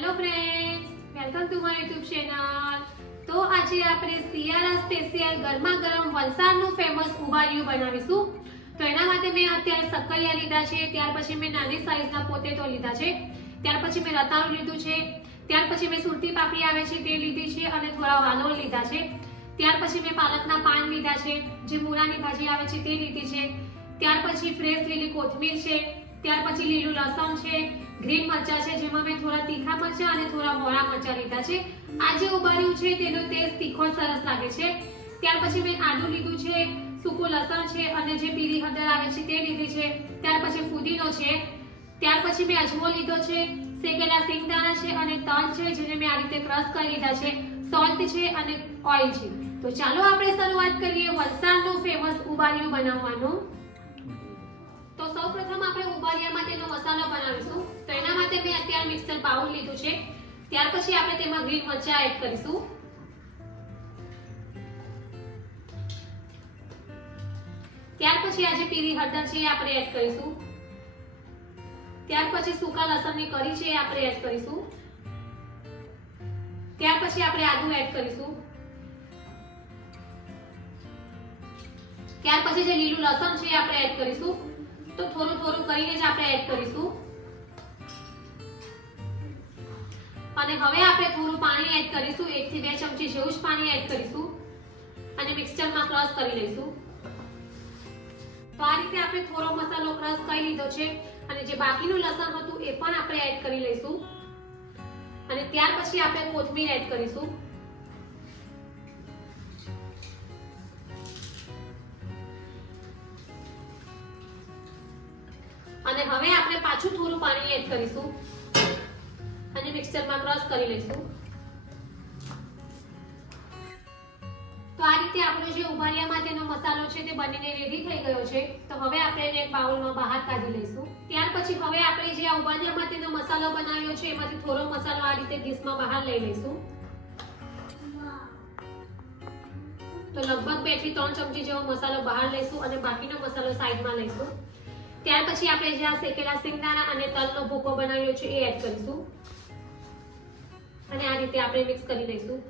Hello friends, welcome to my YouTube channel. તો આજે આપણે શિયાળા સ્પેશિયલ ગરમા ગરમ વલસાડનું ફેમસ ઉંબાડિયું બનાવીશું. તો એના માટે મેં અત્યારે શક્કરિયા લીધા છે, ત્યાર પછી મેં નાની સાઈઝના પોટેટો લીધા છે, ત્યાર પછી મેં રતાળું લીધું છે, ત્યાર પછી મેં સુરતી પાપડી આવે છે તે લીધી છે અને થોડા વાલોળ લીધા છે, ત્યાર પછી મેં પાલકના પાન લીધા છે, જે મૂળાની ભાજી આવે છે તે લીધી છે, ત્યાર પછી ફ્રેશ લીલી કોથમીર છે, ત્યાર પછી લીલું લસણ છે, ગ્રીન મરચા છે જેમાં મેં થોડા તીખા મરચા અને થોડા મોળા મરચા લીધા છે. આ જે ઉંબાડિયું છે તેનો ટેસ્ટ તીખો સરસ લાગે છે. ત્યાર પછી મેં આદુ લીધું છે, સૂકું લસણ છે અને જે પીળી હળદર આવે છે તે લીધી છે, ત્યાર પછી ફુદીનો છે, ત્યાર પછી મેં અજમો લીધો છે, શેકેલા સિંગદાણા છે અને તલ છે જેને મેં આ રીતે ક્રશ કરી લીધા છે, સોલ્ટ છે અને ઓઇલ છે. તો ચાલો આપણે શરૂઆત કરીએ વલસાડનું ફેમસ ઉંબાડિયું બનાવવાનું. તો સૌપ્રથમ આપણે ઉંબાડિયા માટેનો મસાલો બનાવીશું. તો એના માટે મેં અત્યારે મિક્સર બાઉલ લીધું છે, ત્યાર પછી આપણે તેમાં ગ્રીન મરચા એડ કરીશું, ત્યાર પછી આ જે પીળી હળદર છે એ આપણે એડ કરીશું, ત્યાર પછી સૂકા લસણની કળી છે એ આપણે એડ કરીશું, ત્યાર પછી આપણે આદુ એડ કરીશું, ત્યાર પછી જે લીલું લસણ છે એ આપણે એડ કરીશું. તો થોડું થોડું કરીને જ આપણે એડ કરીશું અને હવે આપણે થોડું પાણી એડ કરીશું, 1 થી 2 ચમચી જેવું જ પાણી એડ કરીશું અને મિક્સચરમાં ક્રશ કરી લઈશું. તો આ રીતે આપણે થોડો મસાલો ક્રશ કરી લીધો છે અને જે બાકીનું લસણ હતું એ પણ આપણે એડ કરી લઈશું અને ત્યાર પછી આપણે કોથમીર એડ કરીશું અને હવે આપણે પાછું થોડું પાણી એડ કરીશું અને મિક્સચરમાં ક્રશ કરી લઈશું. તો આ રીતે આપણો જે ઉંબાડિયા માટેનો મસાલો છે તે બનીને રેડી થઈ ગયો છે. તો હવે આપણે એને એક બાઉલમાં બહાર કાઢી લઈશું. ત્યાર પછી હવે આપણે જે આ ઉંબાડિયા માટેનો મસાલો બનાવ્યો છે એમાંથી થોડો મસાલો આ રીતે ડીશમાં બહાર લઈ લઈશું. તો લગભગ 2 થી 3 ચમચી જેવો મસાલો બહાર લઈશું અને બાકીનો મસાલો સાઈડમાં લઈશું. ત્યાર પછી આપણે જે આ શેકેલા સિંગદાણા અને તલનો ભૂકો બનાવ્યો છે એ એડ કરીશું અને આ રીતે આપણે મિક્સ કરી લઈશું.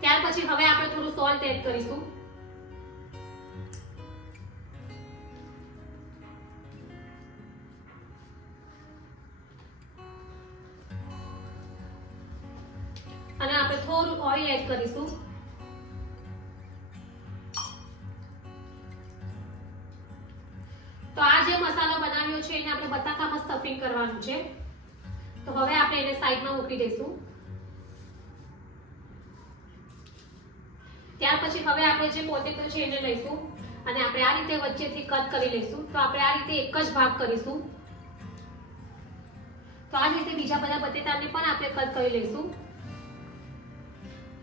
ત્યાર પછી હવે આપણે થોડું સોલ્ટ એડ કરીશું અને આપણે થોડું ઓઇલ એડ કરીશું. તો આ જે મસાલો બનાવ્યો છે એને આપણે બટાકામાં સ્ટફિંગ કરવાનું છે. તો હવે આપણે એને સાઈડમાં મૂકી દઈશું. ત્યાર પછી હવે આપણે જે પોટેટો છે એને લઈશું અને આપણે આ રીતે વચ્ચેથી કટ કરી લઈશું. તો આપણે આ રીતે એક જ ભાગ કરીશું. તો આ રીતે બીજા બધા બટેટાને પણ આપણે કટ કરી લઈશું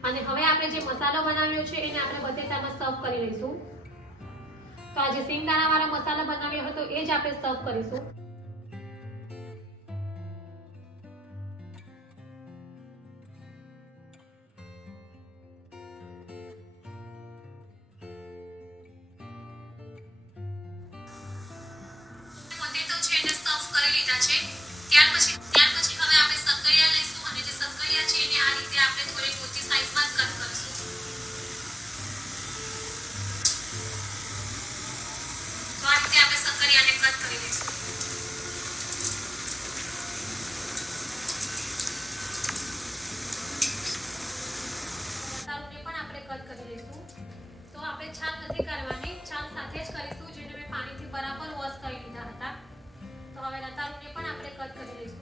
અને હવે આપણે જે મસાલો બનાવ્યો છે એને આપણે બટેટામાં સ્ટફ કરી લઈશું. તો આ જે સિંગદાણા વાળો મસાલો બનાવ્યો હતો એ જ આપણે સ્ટફ કરીશું. પોટેટો છે એને સ્ટફ કરી લીધા છે. ત્યાર પછી હવે આપણે શક્કરિયા લઈશું અને જે શક્કરિયા છે એને આ રીતે આપણે થોડી મોટી સાઈઝમાં કટ કરીશું. તો આ રીતે આપણે શક્કરિયાને કટ કરી લઈશું. રતાળુને પણ આપણે કટ કરી લઈશું. તો આપણે છાલ નથી કરવાની, છાલ સાથે જ કરીશું, જેને મેં પાણીથી બરાબર વોશ કરી લીધા હતા. તો હવે રતાળુને પણ આપણે કટ કરી લઈશું.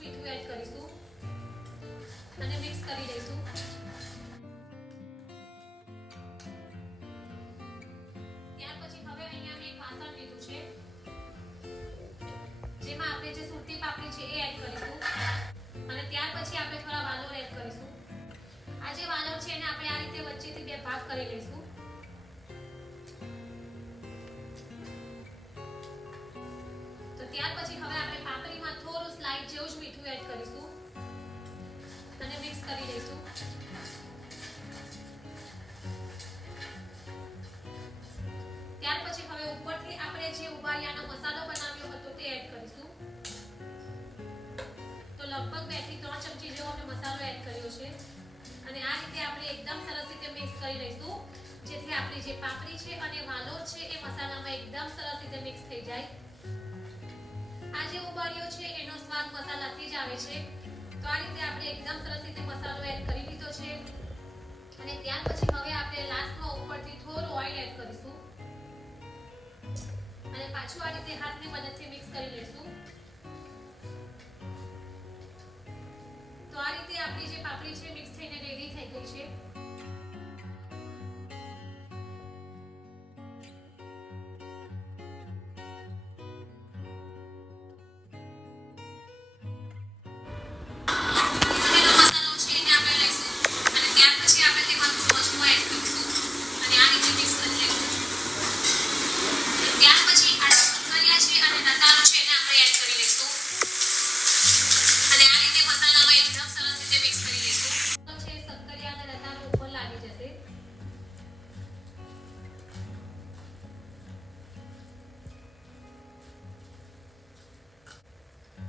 મીઠું એડ કરીશું અને મિક્સ કરી દઈશું. ત્યાર પછી હવે અહીંયા મેં એક વાસણ લીધું છે જેમાં આપણે જે સુરતી પાપડી છે એ એડ કરીશું અને ત્યાર પછી આપણે થોડા વાલોર એડ કરીશું. આ જે વાલોર છે એને આપણે આ રીતે વચ્ચેથી બે ભાગ કરી લઈશું. તો ત્યાર પછી હવે આપણે પાપડીમાં થોડું સ્લાઇડ જેવું જ મીઠું એડ કરીશું અને મિક્સ કરી લઈશું. ત્યાર પછી હવે ઉપરથી આપણે જે ઉભારિયાનો મસાલો બનાવ્યો હતો તે એડ કરીશું. તો લગભગ 2 થી 3 ચમચી જેવો અમે મસાલો એડ કર્યો છે અને આ રીતે આપણે એકદમ સરસ રીતે મિક્સ કરી લઈશું જેથી આપણી જે પાપડી છે અને વાલોર છે એ મસાલામાં એકદમ સરસ રીતે મિક્સ થઈ જાય. આ જે ઉભારિયો છે એનો સ્વાદ મસાલાથી જ આવે છે. તો આ રીતે આપણે એકદમ સરસ રીતે મસાલો એડ કરી લીધો છે અને ત્યાર પછી હવે આપણે લાસ્ટમાં ઉપરથી થોડું ઓઇલ એડ કરીશું અને પાછું આ રીતે હાથની મદદથી મિક્સ કરી લઈશું. તો આ રીતે આપણી જે પાપડી છે મિક્સ થઈને રેડી થઈ ગઈ છે.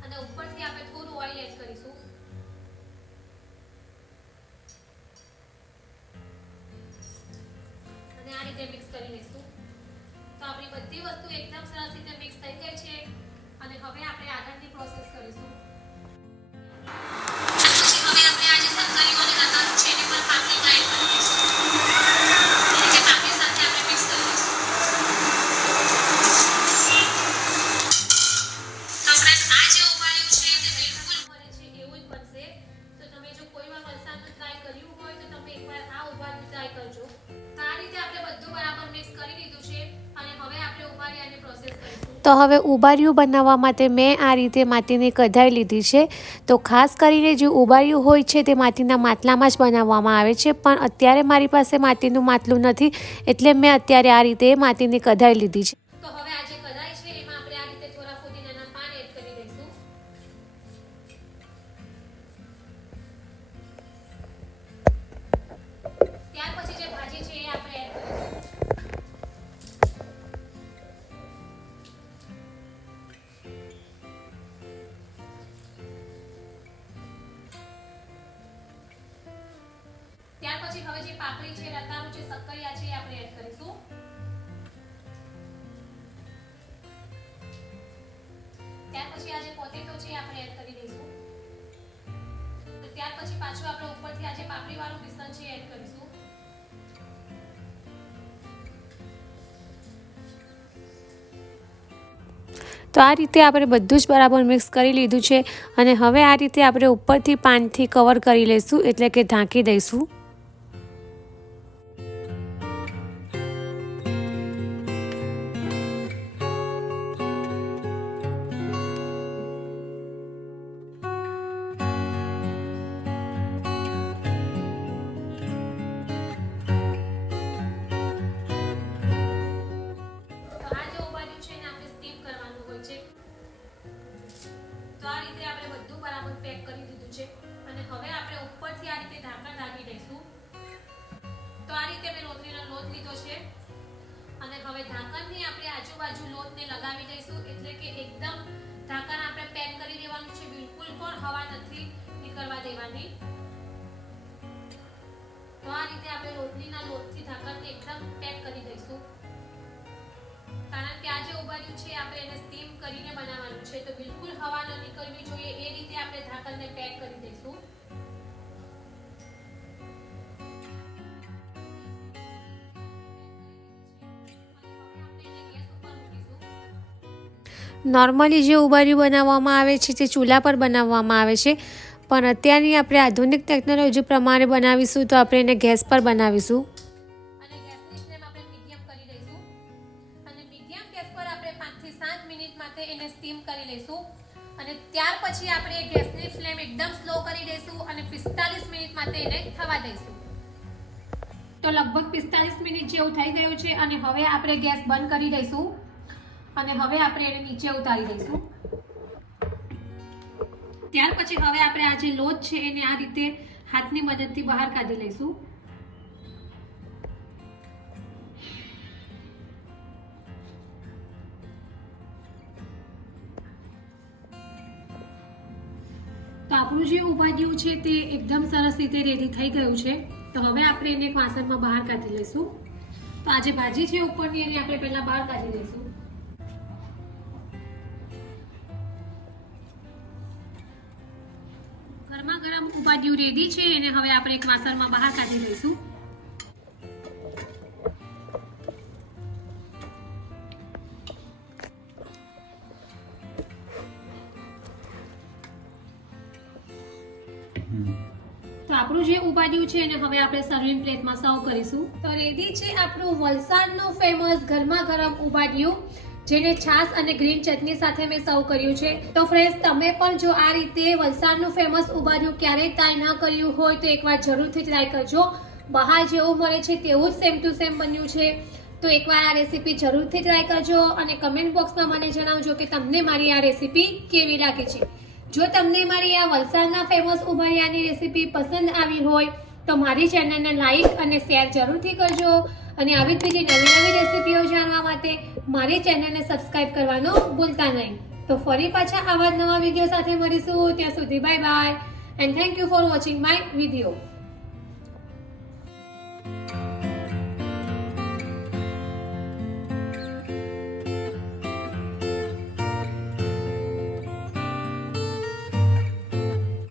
અને ઉપરથી આપણે થોડું ઓઇલ એડ કરીશું અને આ રીતે મિક્સ કરી લઈશું. તો આપણી બધી વસ્તુ એકદમ સરસ રીતે મિક્સ થઈ ગઈ છે અને હવે આપણે આગળની પ્રોસેસ કરીશું. પછી હવે આપણે આ જે શક્કરીઓ અને રતાળુ છે એને પણ પાપડીમાં એડ કરી દઈશું અને જે પાપડી સાથે આપણે મિક્સ કરી લઈશું. તો ફ્રેન્ડ્સ આ જે ઉભાર્યું છે તે બિલકુલ બને છે એવું જ બનશે. તો તમે જો કોઈ વાર વલસાડનું ટ્રાય કર્યું હોય તો તમે એકવાર આ ઉભાર્યું ટ્રાય કરજો. તો આ રીતે આપણે બધું બરાબર મિક્સ કરી લીધું છે અને હવે આપણે ઉભારિયાની પ્રોસેસ કરીશું. તો હવે ઉભારિયું બનાવવા માટે મેં આ રીતે માટીની કઢાઈ લીધી છે. તો ખાસ કરીને જે ઉભારિયું હોય છે તે માટીના માટલામાં જ બનાવવામાં આવે છે, પણ અત્યારે મારી પાસે માટીનું માટલું નથી એટલે મેં અત્યારે આ રીતે માટીની કઢાઈ લીધી છે. તો હવે આ જે કઢાઈ છે એમાં આપણે આ રીતે થોડા ફુદીનાના પાન એડ કરી દઈશું. ત્યાર પછી જે ભાજી છે એ આપણે એડ કરીશું. ત્યાર પછી હવે જે પાપડી છે, રતાળુ છે, શક્કરિયા છે એ આપણે એડ કરીશું. ત્યાર પછી આ જે પોટેટો છે એ આપણે એડ કરી દઈશું. ત્યાર પછી પાછું આપણે ઉપરથી આ જે પાપડી વાળું મિશ્રણ છે એડ કરીશું. તો આ રીતે આપણે બધું જ બરાબર મિક્સ કરી લીધું છે અને હવે આ રીતે આપણે ઉપરથી પાનથી કવર કરી લઈશું એટલે કે ઢાંકી દઈશું. તો આ રીતે આપણે બધું બરાબર પેક કરી દીધું છે અને હવે આપણે ઉપરથી આ રીતે ઢાંકણ ઢાંકી દઈશું. તો આ રીતે મેં રોટલીનો લોટ લીધો છે અને હવે ઢાંકણની આપણે આજુબાજુ લોટને લગાવી દઈશું એટલે કે એકદમ ઢાંકણ આપણે પેક કરી દેવાનું છે. બિલકુલ પણ હવા નથી નીકળવા દેવાની. તો આ રીતે આપણે રોટલીના લોટથી ઢાંકણને એકદમ પેક કરી દઈશું. કારણ કે આ જે ઉભાર્યું છે આપણે એને સ્ટીમ કરીને બનાવવાનું છે તો બિલકુલ હવા ન નીકળવી જોઈએ એ રીતે આપણે ઢાંકણને પેક કરી દઈશું. નોર્મલી જે ઉભારિયું બનાવવામાં આવે છે તે ચૂલા પર બનાવવામાં આવે છે, પણ અત્યારની આપણે આધુનિક ટેકનોલોજી પ્રમાણે બનાવીશું તો આપણે એને ગેસ પર બનાવીશું. અને ગેસની ફ્લેમ આપણે મીડિયમ કરી દઈશું અને મીડિયમ ગેસ પર આપણે 5 થી 7 મિનિટ માટે એને સ્ટીમ કરી લઈશું. અને ત્યાર પછી આપણે ગેસની ફ્લેમ એકદમ સ્લો કરી દઈશું અને 45 મિનિટ માટે એને થવા દઈશું. તો લગભગ 45 મિનિટ જેવું થઈ ગયું છે અને હવે આપણે ગેસ બંધ કરી દઈશું અને હવે આપણે એને નીચે ઉતારી દઈશું. ત્યાર પછી હવે આપણે આ જે લોટ છે એને આ રીતે હાથની મદદથી બહાર કાઢી લઈશું. તો આપણું જે ઉભાડિયું છે તે એકદમ સરસ રીતે રેડી થઈ ગયું છે. તો હવે આપણે એને એક વાસણમાં બહાર કાઢી લઈશું. તો આ જે ભાજી છે ઉપરની એને આપણે પહેલા બહાર કાઢી લઈશું. ગરમા ગરમ ઉભાડિયું રેડી છે એને હવે આપણે એક વાસણમાં બહાર કાઢી લઈશું. તો આપણું જે ઉભાડિયું છે એને હવે આપણે સર્વિંગ પ્લેટમાં સર્વ કરીશું. તો રેડી છે આપણું વલસાડનું ફેમસ ગરમા ગરમ ઉભાડિયું, જેને છાશ અને ગ્રીન ચટણી સાથે મેં સર્વ કર્યું છે. તો ફ્રેન્ડ્સ, તમે પણ જો આ રીતે વલસાડનું ફેમસ ઉભાડિયું ક્યારેય ટ્રાય ન કર્યું હોય તો એકવાર જરૂરથી ટ્રાય કરજો. બહાર જેવું મળે છે તેવું જ સેમ ટુ સેમ બન્યું છે. તો એકવાર આ રેસીપી જરૂરથી ટ્રાય કરજો અને કમેન્ટ બોક્સમાં મને જણાવજો કે તમને મારી આ રેસીપી કેવી લાગે છે. જો તમને મારી આ વલસાડના ફેમસ ઉભાડિયાની રેસીપી પસંદ આવી હોય તો મારી ચેનલને લાઈક અને શેર જરૂરથી કરજો અને આવી જ બીજી નવી નવી રેસીપીઓ જાણવા માટે મારી ચેનલને સબસ્ક્રાઇબ કરવાનું ભૂલતા નહીં. તો ફરી પાછા આવા નવા વિડીયો સાથે મળીશું. ત્યાં સુધી bye bye and thank you for watching my video.